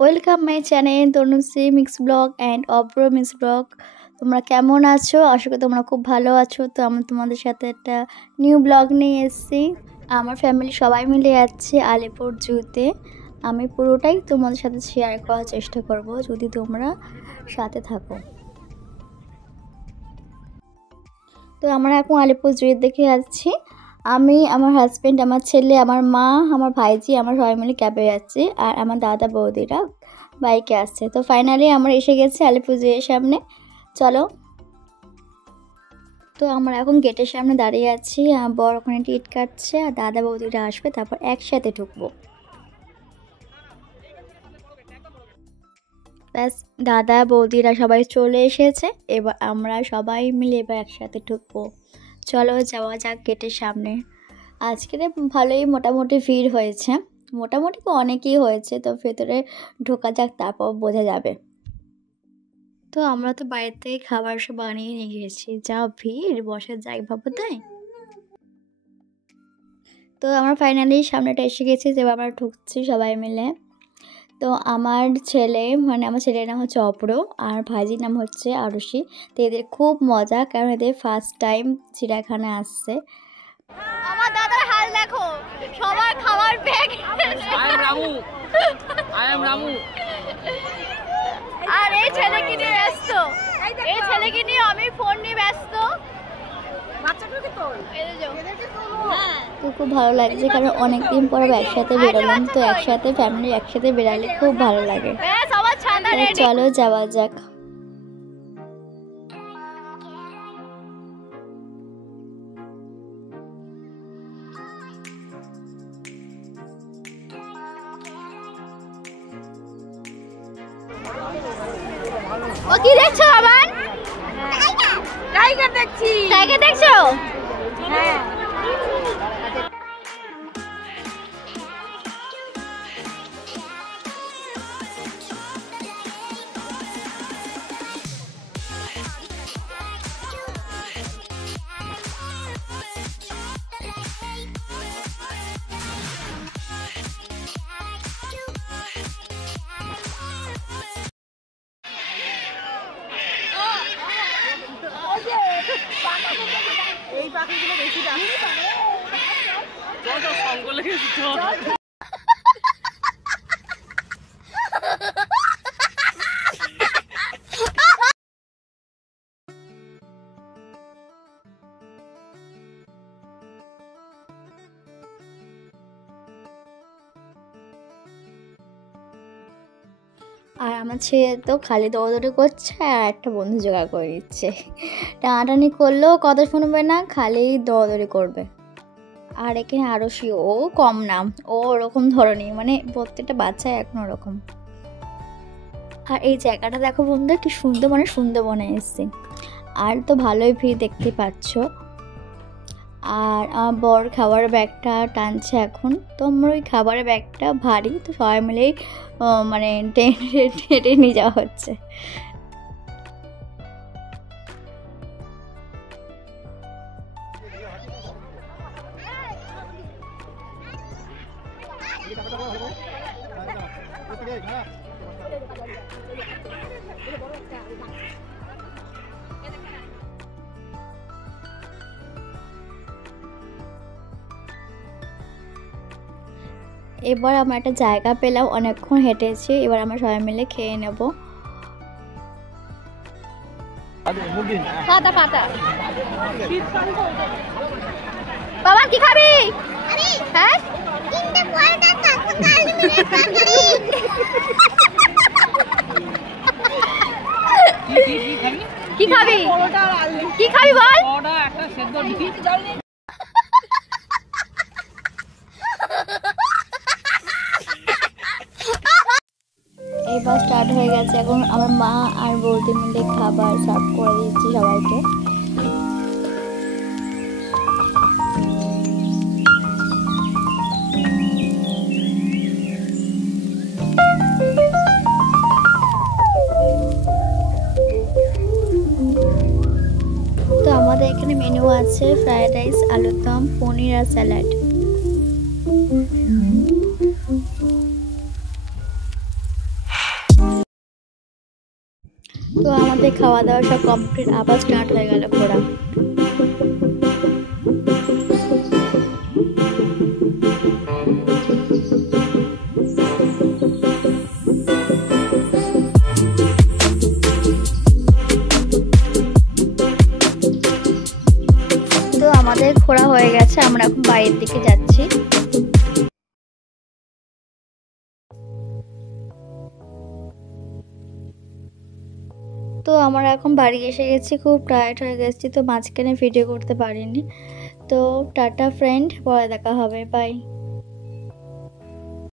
Welcome my channel Tanushree mix blog and Abhra mix blog. তোমরা কেমন আছো? আশা করি তোমরা খুব ভালো আছো। তো আমি তোমাদের সাথে একটা নিউ ব্লগ নিয়ে এসেছি। আমার ফ্যামিলি সবাই মিলে যাচ্ছে আলিপুর জুতে। আমি পুরোটাই তোমাদের সাথে শেয়ার করার চেষ্টা করব যদি তোমরা সাথে থাকো। তো আমরা এখন আলিপুর জুয়ের দেখে যাচ্ছি। আমি, আমার হাজব্যান্ড, আমার ছেলে, আমার মা, আমার ভাইজি, আমার সবাই মিলে ক্যাবে যাচ্ছি। আর আমার দাদা বৌদিরা বাইকে আসছে। তো ফাইনালি আমরা এসে গেছি আলিপুর জুয়ের সামনে। চলো। তো আমরা এখন গেটের সামনে দাঁড়িয়ে আছি। বর ওখানে টিকিট কাটছে আর দাদা বৌদিরা আসবে, তারপর একসাথে ঢুকবো। ব্যাস, দাদা বৌদিরা সবাই চলে এসেছে। এবার আমরা সবাই মিলে এবার একসাথে ঢুকবো। চলো যাওয়া যাক গেটের সামনে। আজকে ভালোই মোটামুটি ভিড় হয়েছে, মোটামুটি অনেকই হয়েছে। তো ভেতরে ঢোকা যাক, তারপর বোঝা যাবে। তো আমরা তো বাইরে থেকে খাবার সব বানিয়ে নিয়ে গেছি। যা ভিড়, বসার জায়গা ভাবো তাই। তো আমরা ফাইনালি সামনেটা এসে গেছি, যে আমরা ঢুকছি সবাই মিলে। তো আমার ছেলে, মানে আমার ছেলের নাম হচ্ছে অপর আর ভাইজির নাম হচ্ছে আরুষি। তো এদের খুব মজা, কারণ এদের ফার্স্ট টাইম চিড়িয়াখানায় আসছে। আমার দাদার হাল দেখো, সবার খাবার ব্যাগ। I am Ramu. আর এই ছেলেকে নিয়ে ব্যস্ত, এই ছেলেকে নিয়ে আমি ফোন নিয়ে ব্যস্ত। তো খুব ভালো লাগছে, কারণ অনেকদিন পরে একসাথে বেরোলাম। তো একসাথে ফ্যামিলি একসাথে বেরালে খুব ভালো লাগে। চলো যাওয়া যাক। ও কি দেখছো আবার? টাইগার দেখছি। টাইগার দেখছো? হ্যাঁ। এই পাখিগুলো বেশি দাম। চল সঙ্গ লেগেছে চল। আর আমার ছেলে তো খালি দৌড়দৌড়ি করছে আর একটা বন্ধু জোগাড় করে দিচ্ছে। টানাটানি করলেও কথা শুনবে না, খালি দৌড়দৌড়ি করবে। আর এখানে আরুষি, ও কম নাম, ও ওরকম ধরনের, মানে প্রত্যেকটা বাচ্চা এখন ওরকম। আর এই জায়গাটা দেখো বন্ধুরা, কি সুন্দর, মানে সুন্দরবনে এসছে। আর তো ভালোই ভিড় দেখতে পাচ্ছ। আর আমার বর খাবারের ব্যাগটা টানছে এখন। তো আমার ওই খাবারের ব্যাগটা ভারী, তো সবাই মিলেই মানে টেনে নিয়ে যাওয়া হচ্ছে। এবার আমরা একটা জায়গা পেলাম, অনেকক্ষণ হেঁটেছি। এবার আমরা সবাই মিলে খেয়ে নেব। পাতা পাতা। বাবা কি খাবি? হ্যাঁ, কি খাবি? কি খাবি বল? একটা সেদ্ধ ডিম। এবার স্টার্ট হয়ে গেছে। এখন আমার মা আর বৌদি মিলে খাবার সার্ভ করে দিচ্ছি সবাইকে। তো আমাদের এখানে মেনু আছে ফ্রাইড রাইস, আলুর দম, পনির আর স্যালাড। তো আমাদের খাওয়া দাওয়া সব কমপ্লিট, আবার স্টার্ট হয়ে গেল ঘোরা। তো আমাদের ঘোরা হয়ে গেছে, আমরা এখন বাড়ির দিকে যাচ্ছি। তো আমরা এখন বাড়ি এসে গেছি, খুব টায়ার্ড হয়ে গেছি, তো মাঝখানে ভিডিও করতে পারিনি। তো টাটা ফ্রেন্ড, পরে দেখা হবে, বাই।